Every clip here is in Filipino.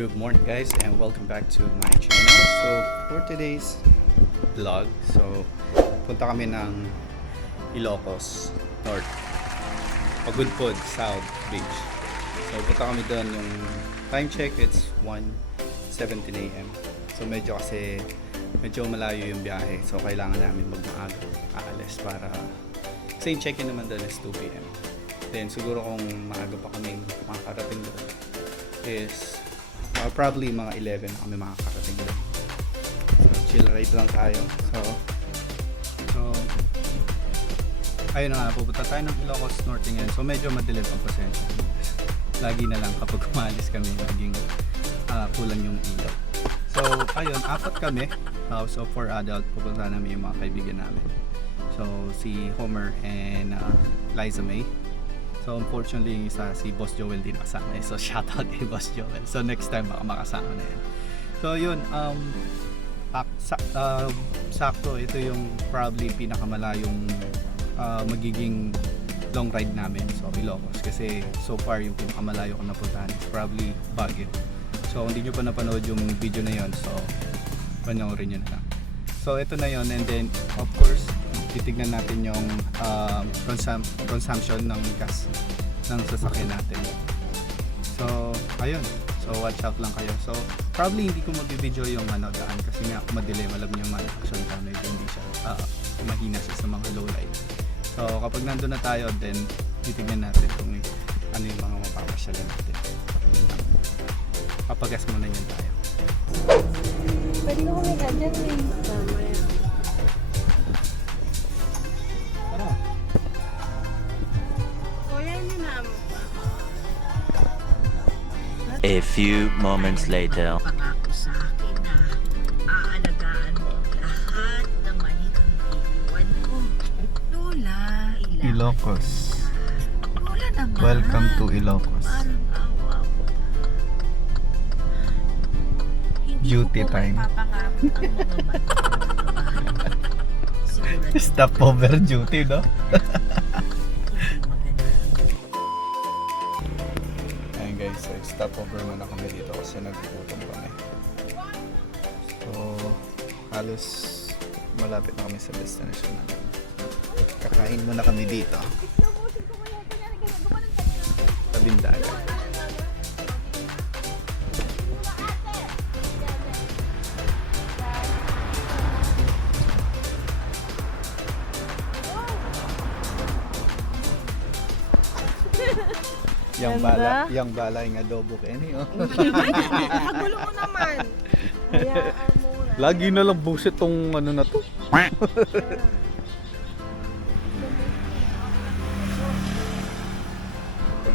Good morning guys and welcome back to my channel. So for today's vlog, so punta kami ng Ilocos North, Pagudpod South Beach. So punta kami doon, yung time check it's 1:17 AM. So medyo malayo yung biyahe, so kailangan namin magmaaga aalis para kasi yung check-in naman doon is 2 PM. Then siguro kung maaga pa kaming makakarating doon is probably mga 11 na kami makakarating doon. So chill ride lang tayo. So ayun na nga, pupunta tayo ng Ilocos Norte ngayon. So medyo madilim ang pasensya. Lagi na lang kapag umalis kami, naging kulang yung ilaw. So ayun, apat kami. So for adult, pupunta namin yung mga kaibigan namin. So si Homer and Liza May. So unfortunately si Boss Joel din nakasama. So shoutout kay Boss Joel. So next time baka makasama na yan. So yun, sakto ito yung probably pinakamalayong magiging long ride namin. So Ilocos kasi so far yung pinakamalayo ko napuntahan is probably Baguio. So hindi nyo pa napanood yung video na yon, so panoorin nyo na lang. So ito na yon, and then of course titignan natin yung consumption ng gas ng sasakyan natin. So ayun, so watch out lang kayo. So probably hindi ko mag-video yung daan kasi nga madilim, alam niyo man action cam medyo hindi siya mahina siya sa mga low light. So kapag nandun na tayo, then titignan natin kung ano yung mga mapapasyalan natin. Papagas muna yun tayo. Pwede ko may gadget eh. Mamaya. Tara. Kuya, yun na mo pa. A few moments later. Pangako sa akin na aalagaan mo lahat ng manikang iiwan ko. Lola, Ilocos. Lola naman. Welcome to Ilocos. Parang awa mo. Hindi Duty ko po time. maipapangako ang mga mahal. Sigurado Stop over duty, no? hindi maganda. Ayun guys, so stop over muna kami dito kasi nagugutom kami. So halos malapit na kami sa destination namin. Kakain muna kami dito. Tabing dagat. Yang bala yung adobo Kenny, oh. Kagulo mo naman. Hayaan mo na. Lagi na lang buset tong ano na to.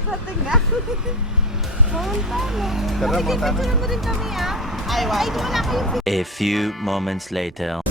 Patingnan. Montana. Tara, Montana. Picture mo rin kami ah. Ay, wala kayo. A few moments later.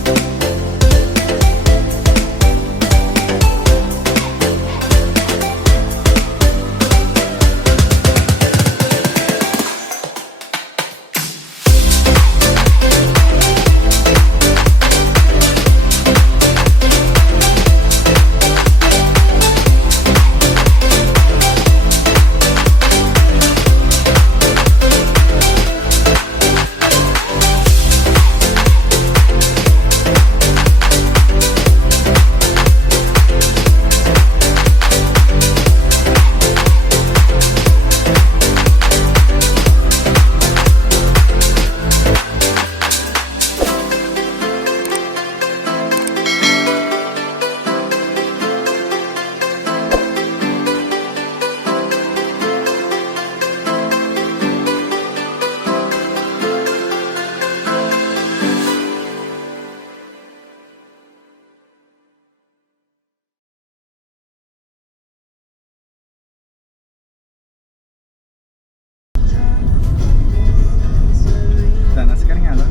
Danas ka nga, no?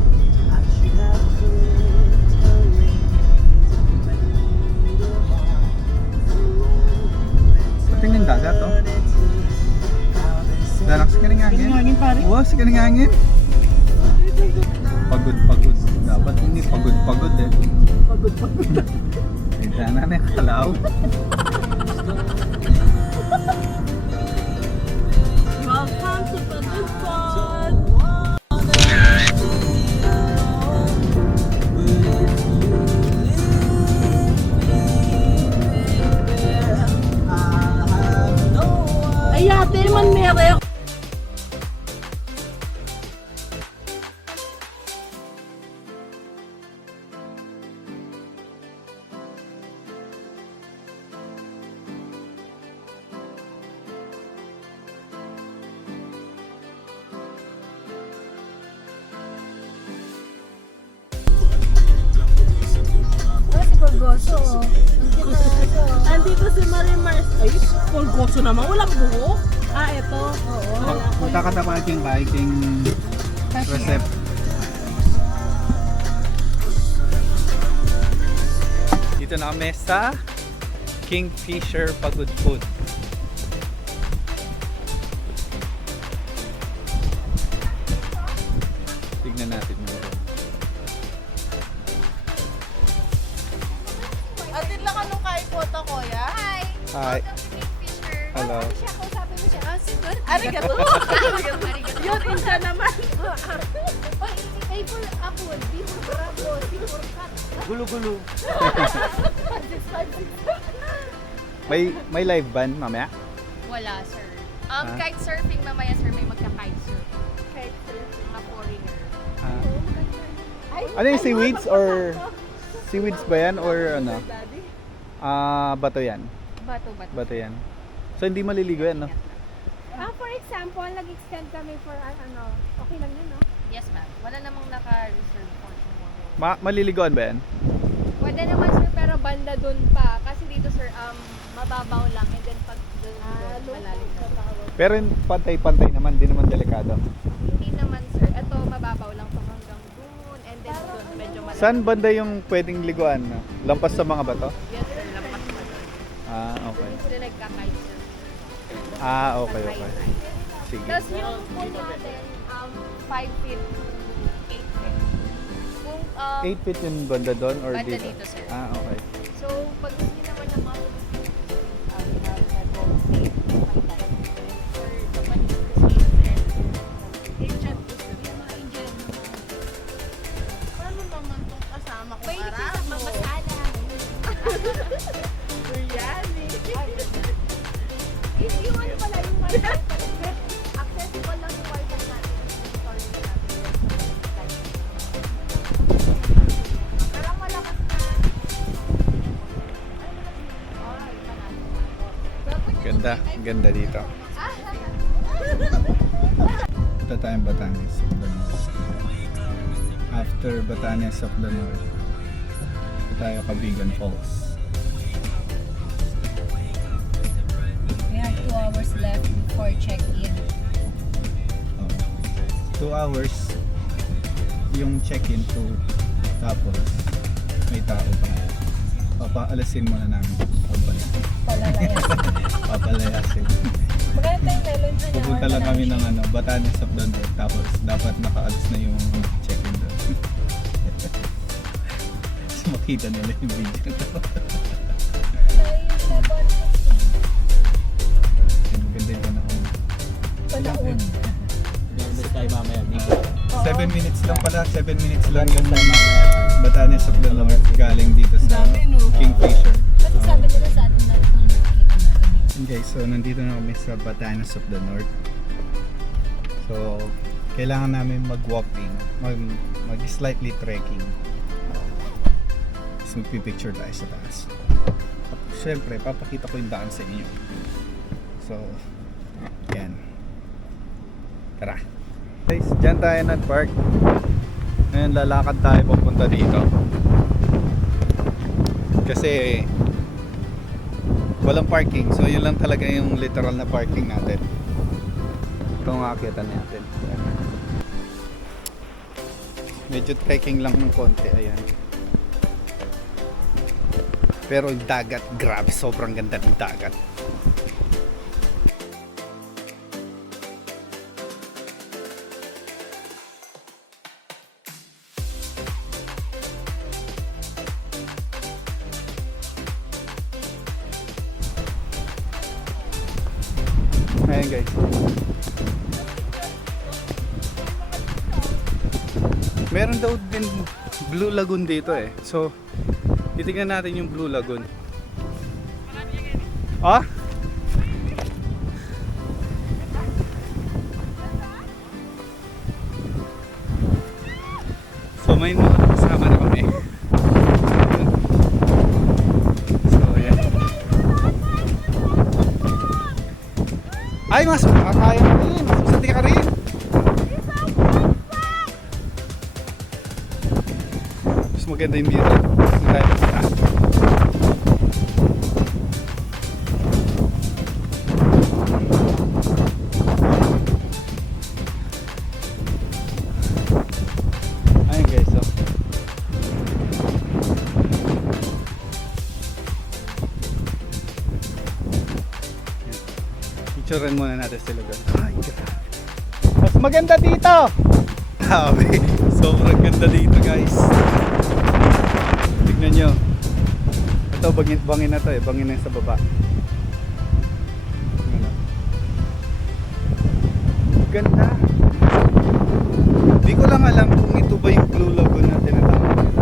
Patingin dagat, oh. Danas ka nga angin. Hangin pare. Wow, si ka nga angin. Pagod. Dapat hindi pagod eh. Pagod. Ay, dana na yung kalaw. Welcome to Pagudpod. Pulgoso. Andito si Marimars. Ay, pulgoso naman. Walang buhok. Ah, eto. Oo. Punta ka na King kay King Recep. Dito na kami sa Kingfisher Pagod Food. Tignan natin mo. Atin lang anong kain po to, kuya? Hi! Hi. Welcome to Kingfisher. Hello. Ano siya? Kausapin mo siya. Ah, sunod. Arigato. Arigato. Yun, isa naman. Oy, A for apple, B for bravo, C for cat. Gulo-gulo. May live band mamaya? Wala, sir. Ah. Kitesurfing mamaya, sir. May magka-kitesurf. Kitesurfing, mga foreigner. Ano yung seaweeds or seaweeds ba yan or ano? Bato yan. Bato. Bato yan. So hindi maliligo yan, no? For example, nag-extend kami for ano, okay lang yun, no? Yes, ma'am. Wala namang naka-reserve for tomorrow. Maliligoan ba yan? Pwede naman, sir, pero banda dun pa. Kasi dito, sir, mababaw lang. And then pag dun, malalim na. Pero yung pantay-pantay naman, di naman delikado. Hindi naman, sir. Ito, mababaw lang to hanggang dun. And then dun, medyo malalim. Saan banda yung pwedeng liguan? Lampas sa mga bato? Yes, sir. Lampas pa dun. Okay. Doon sila nagka-kitesurf. Okay. Sige. Tapos yung pool natin, 5 feet to 8 feet. Kung, 8 feet yung banda doon or banda dito? dito, sir. Okay. So, pag gusto niyo naman ng mga we have the gold plate, like that. For the one is the same and Indian gusto yung mga Indian. Paano naman itong kasama ko? May ito sa mamasala. Biryani. Yung ano pala, yung wifi accessible lang yung wifi natin. Sorry na natin. Pero ang malakas na ay, panalo. Ganda dito. Punta tayong Batanes of the North. After Batanes of the North, punta tayo Cabigan Falls. We have 2 hours left before check-in. 2 hours yung check-in to, tapos may tao pa. Papaalasin muna namin pagbalik. Papalayasin. Maganda yung melon na Pupunta lang kami ng Batanes of the North, tapos dapat nakaalis na yung check-in doon. So makita nila yung video na to. Ganda yun ako. Panaon. 7 minutes lang pala, 7 minutes lang yung Batanes of the North galing dito sa Kingfisher. Pati sabi nila sa atin na kung nakikita natin. Okay, so nandito na kami sa Batanes of the North. So, kailangan namin mag-walking, mag-slightly trekking. Tapos magpipicture tayo sa taas. Siyempre, papakita ko yung daan sa inyo. So, yan. Tara. Guys, dyan tayo nag-park. Ngayon lalakad tayo papunta dito. Kasi walang parking. So yun lang talaga yung literal na parking natin. Ito ang aakyatan natin. Ayan. Medyo trekking lang ng konti. Ayan. Pero yung dagat, grabe. Sobrang ganda ng dagat. Ayan guys. Meron daw din Blue Lagoon dito eh. So, titignan natin yung Blue Lagoon. Ah? So, may mga kasama na kami. So, ayan. Ay, mas kaya mo rin. Masasati ka rin. Mas maganda yung view. Gusto tayo magpunta. Pipicturean muna natin sila doon. Ay, grabe. Mas maganda dito! Grabe. Sobrang ganda dito guys. Tignan nyo. Ito, bangin na to eh. Bangin na sa baba. Tignan nyo. Ganda. Hindi ko lang alam kung ito ba yung Blue Lagoon na tinatawag nila.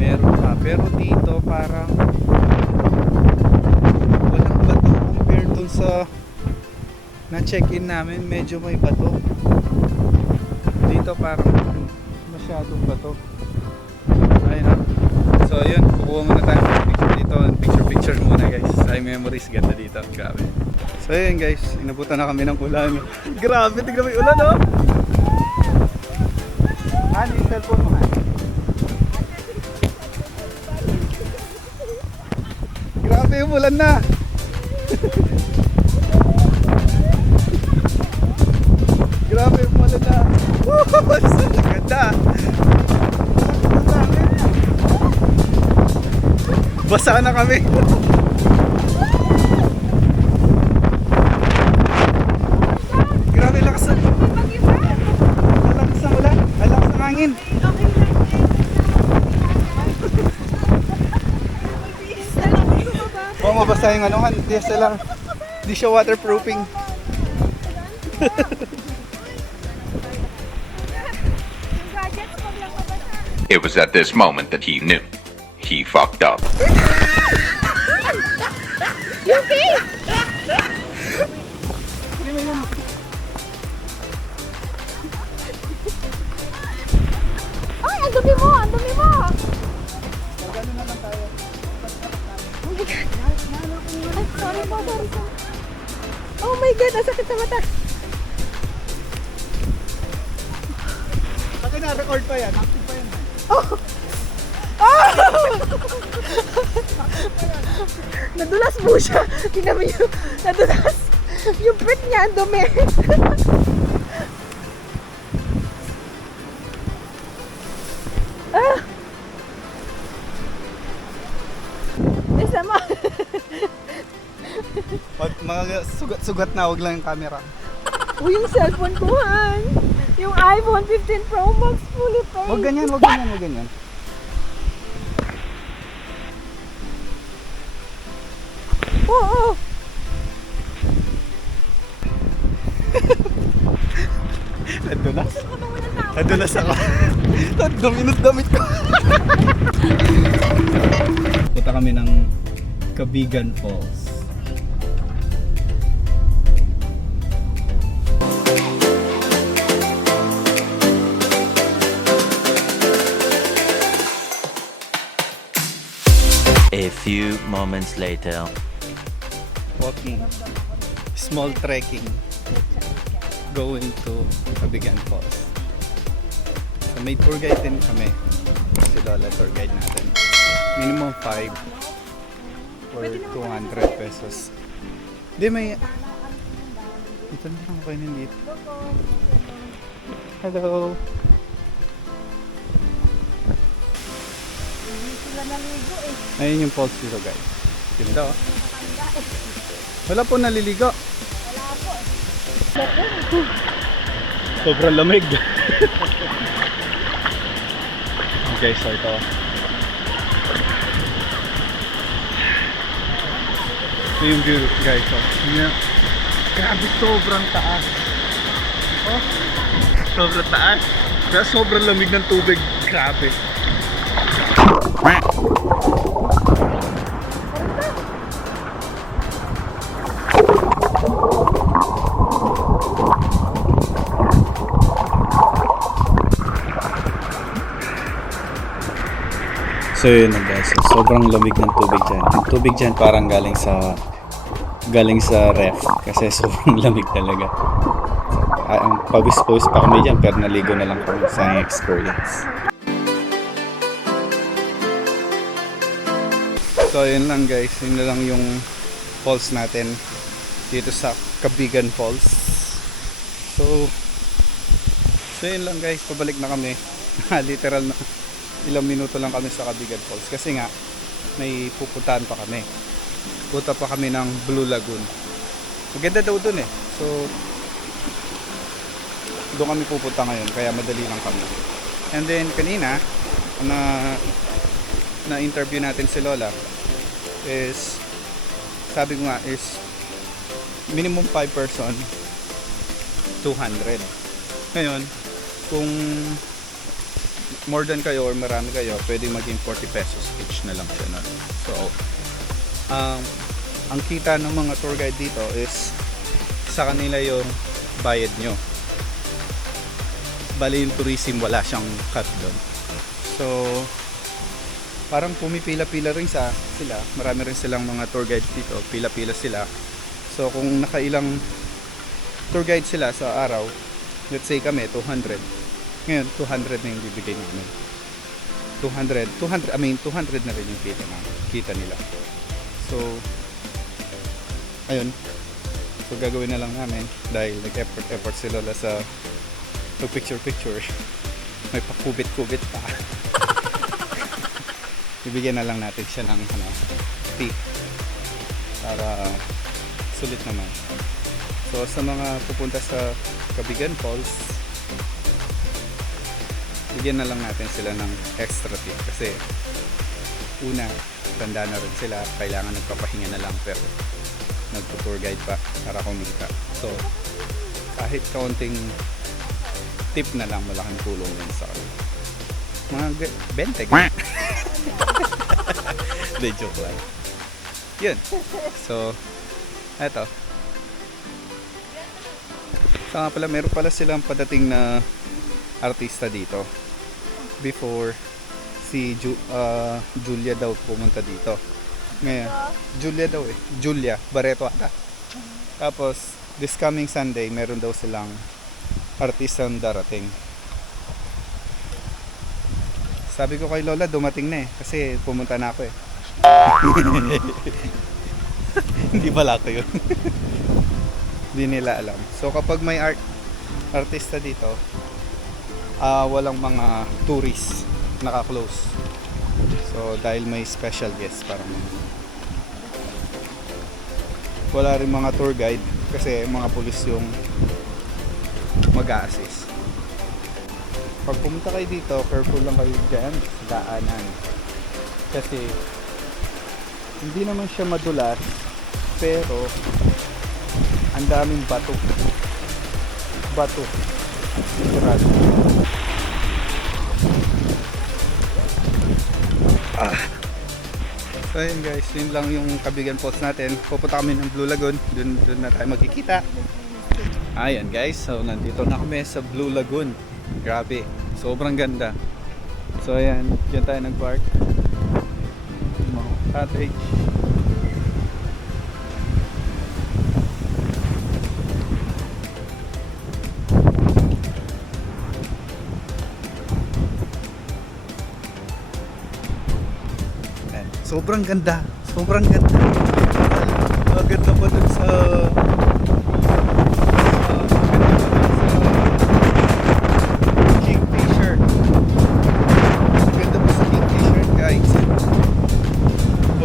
Meron pa. Pero dito parang walang bato compared dun sa na-check-in namin. Medyo may bato. Dito parang masyadong bato. Ayun na. So yun, kukuha muna tayo ng picture dito. Picture muna guys. Ay memories, ganda dito. Grabe. So yun guys, inabutan na kami ng ulan. Grabe, tignan mo yung ulan oh. Han, yung cellphone mo Han. Grabe yung ulan na. Grabe yung ulan na. Ganda. Basa na kami. Grabe lakas ng ulan. Ang lakas ng hangin. Oo, mabasa yung ano, DSLR. Di siya waterproofing. It was at this moment that he knew. He fucked up. Ay, ang dumi mo! Ang dumi mo! Ay, sorry po, sorry po. Oh my God, ang sakit sa mata. Bakit na-record pa yan? Active pa yan. Nadulas po siya. Tingnan mo yung nadulas. Yung pet niya, ang dumi. Ah! Isa mo. Mga sugat na, wag lang yung camera. Uy, yung cellphone ko, Han. Yung iPhone 15 Pro Max fully paid. Wag ganyan, wag ganyan, wag ganyan. Oo. Nadulas? Nadulas ako. Dominot damit ko. Punta kami ng Cabigan Falls. A few moments later. Walking. Small trekking. Going to Cabigan Falls. So may tour guide din kami. Si Lola tour guide natin. Minimum 5 or 200 pesos. Di may... Dito na lang kayo nandito. Hello. Ayun yung falls dito guys. Ganda oh. Wala po naliligo. Sobrang lamig. Okay, so ito. Ito yung view guys. Oh. Yeah. Grabe, sobrang taas. Oh. Sobrang taas. Kaya sobrang lamig ng tubig. Grabe. So yun na guys, sobrang lamig ng tubig dyan. Yung tubig dyan parang galing sa ref kasi sobrang lamig talaga. Ang pawis-pawis pa kami dyan pero naligo na lang kami sa experience. So yun lang guys, yun na lang yung falls natin dito sa Cabigan Falls. So yun lang guys, pabalik na kami. Literal na ilang minuto lang kami sa Cabigan Falls kasi nga may pupuntahan pa kami. Punta pa kami ng Blue Lagoon. Maganda daw dun eh. So, doon kami pupunta ngayon, kaya madali lang kami. And then, kanina, na interview natin si Lola, is, sabi ko nga, is, minimum 5 person, 200. Ngayon, kung more than kayo or marami kayo, pwede maging 40 pesos each na lang siya nun. So, ang kita ng mga tour guide dito is sa kanila yung bayad nyo. Bali yung tourism, wala siyang cut doon. So, parang pumipila-pila rin sila. Marami rin silang mga tour guides dito. Pila-pila sila. So, kung nakailang tour guide sila sa araw, let's say kami, 200. Ngayon, 200 na yung bibigay namin. 200 na rin yung kita nila. So, ayun. So, gagawin na lang namin dahil nag-effort si Lola sa picture. May pakubit-kubit pa. Ibigyan na lang natin siya ng tip para sulit naman. So, sa mga pupunta sa Cabigan Falls, bigyan na lang natin sila ng extra tip kasi una, tanda na rin sila, kailangan nagpapahinga na lang pero nagpo-tour guide pa para kumita. So, kahit kaunting tip na lang, malaking tulong yun sa kanila. Mga 20. De joke lang. Yun. So, eto. So nga pala, meron pala silang padating na artista dito. Before, si Julia daw pumunta dito. Ngayon, Julia daw eh. Julia Barreto ata. Tapos, this coming Sunday, meron daw silang artistang darating. Sabi ko kay Lola, dumating na eh. Kasi pumunta na ako eh. Hindi pala ako yun. Hindi nila alam. So kapag may artista dito, walang mga tourists naka-close. So dahil may special guest, parang wala rin mga tour guide kasi mga pulis yung mag-a-assist. Pag pumunta kayo dito, careful lang kayo dyan sa daanan. Kasi hindi naman siya madulas, pero ang daming bato. Literal. So yun guys, yun lang yung Cabigan Falls natin. Pupunta kami ng Blue Lagoon, dun na tayo magkikita. Ayan guys, so nandito na kami sa Blue Lagoon. Grabe, sobrang ganda. So ayan, dyan tayo nag-park. Cottage. Ayan, sobrang ganda. Maganda pa dun sa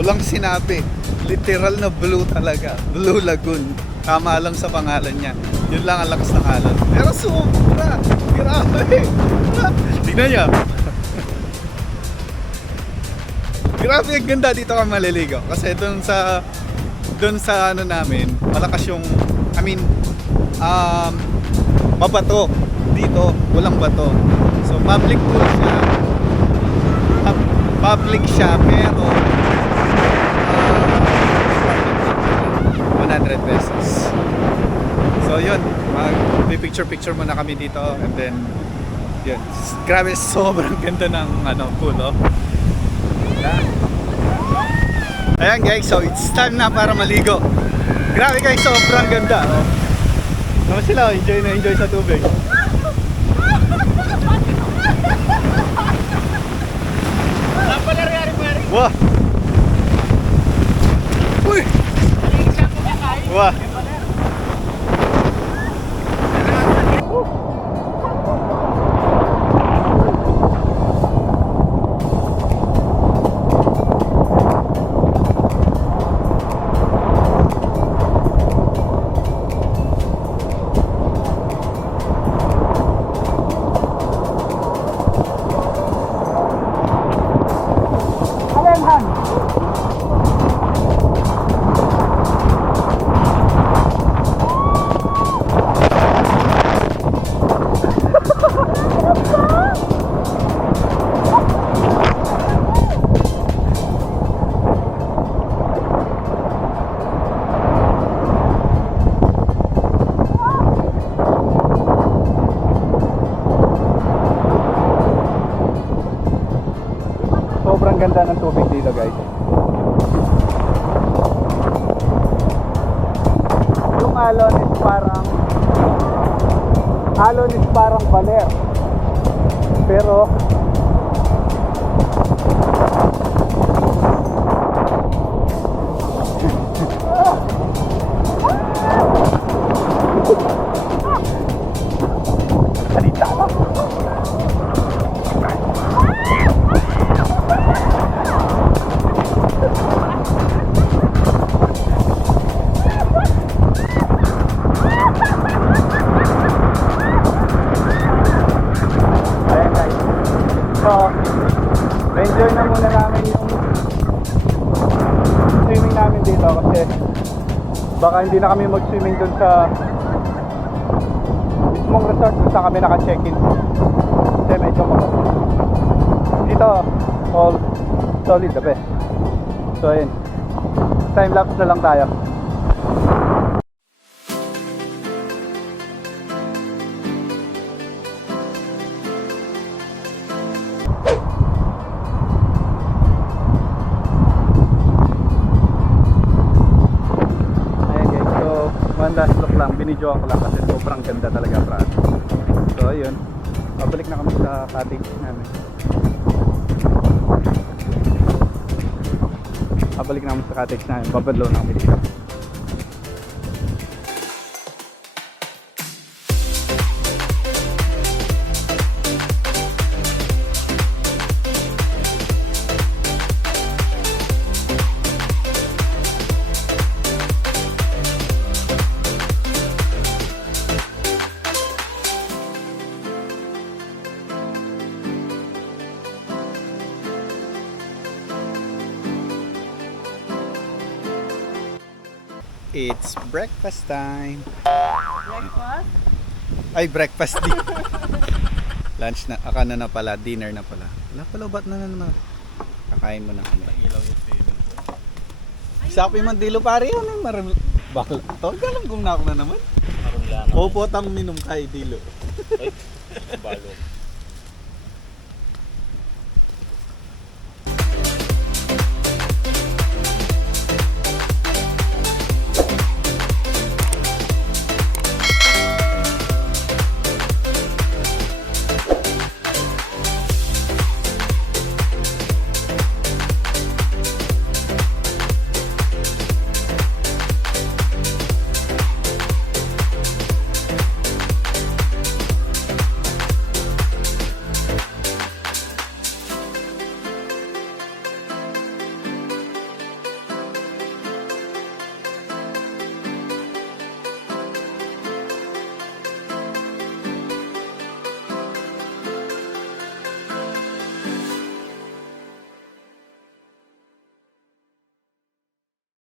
walang sinabi, literal na blue talaga, Blue Lagoon. Tama lang sa pangalan niya, yun lang ang lakas ng alon, pero sobra, grabe. Tignan niya. Grabe, ang ganda. Dito ka maliligo kasi doon sa ano namin, malakas yung, mabato. Dito walang bato, so public pool siya, public siya, pero 100 pesos. So yun, mag-picture muna kami dito and then yun. Grabe, sobrang ganda ng pool, oh. Yeah. Ayan guys, so it's time na para maligo. Grabe guys, sobrang ganda, oh. Naman sila, enjoy sa tubig. Wah! Uy! Wah! ganda ng tubig dito, guys. Yung alon is parang baler. Pero salita lang. Ayan guys. So, enjoy na muna namin yung swimming namin dito kasi baka hindi na kami mag-swimming dun sa mismong resort kung saan kami naka-check-in. Kasi medyo makapag. Dito, all solid the best. So ayun, time lapse na lang tayo. Ayan guys, so one last look lang, binidyoan ko lang kasi sobrang ganda talaga, Brad. So ayun, pabalik na kami sa cottage namin. Pabalik na kami sa cottage namin, babadlaw na kami dito. It's breakfast time. Breakfast? Ay, breakfast din. Lunch na, akala na pala, dinner na pala. Wala pala, ba't na naman? Kakain mo na kami. Sabi man dilo pare, ano yung marami? Bakal. Tawag alam kung na ako na naman. Opo, tang minom kay dilo. Balo.